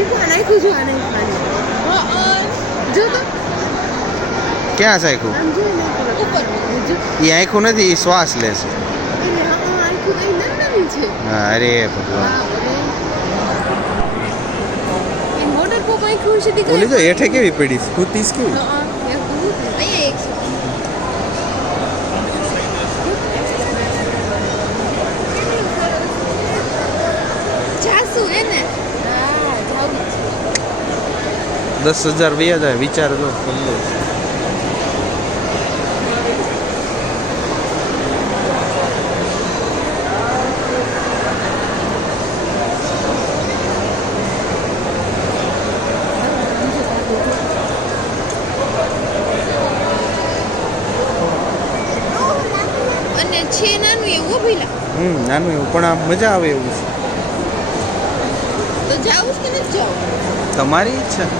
देखो आनाई जो आने जो तो ક્યાં સાયકું આમ જો ને ઉપર જો એ આંખું નથી, એ શ્વાસ લે છે. એને હા આખું કઈ નંદની છે હા, અરે ભગવાન. इन मोटर को कहीं खुश दिखाई ઓલી તો હેઠે કેવી પડી છે, કૂતીસ કેવી. हां ये कूद नहीं एक जासू है ने हां जाऊ 10,000 વ્યા જાય વિચાર તો સમજો. અને છે નાનું એવું ભીલા નાનું એવું પણ આમ મજા આવે એવું છે. તો જાવું કે નથી જાવું તમારી ઈચ્છા.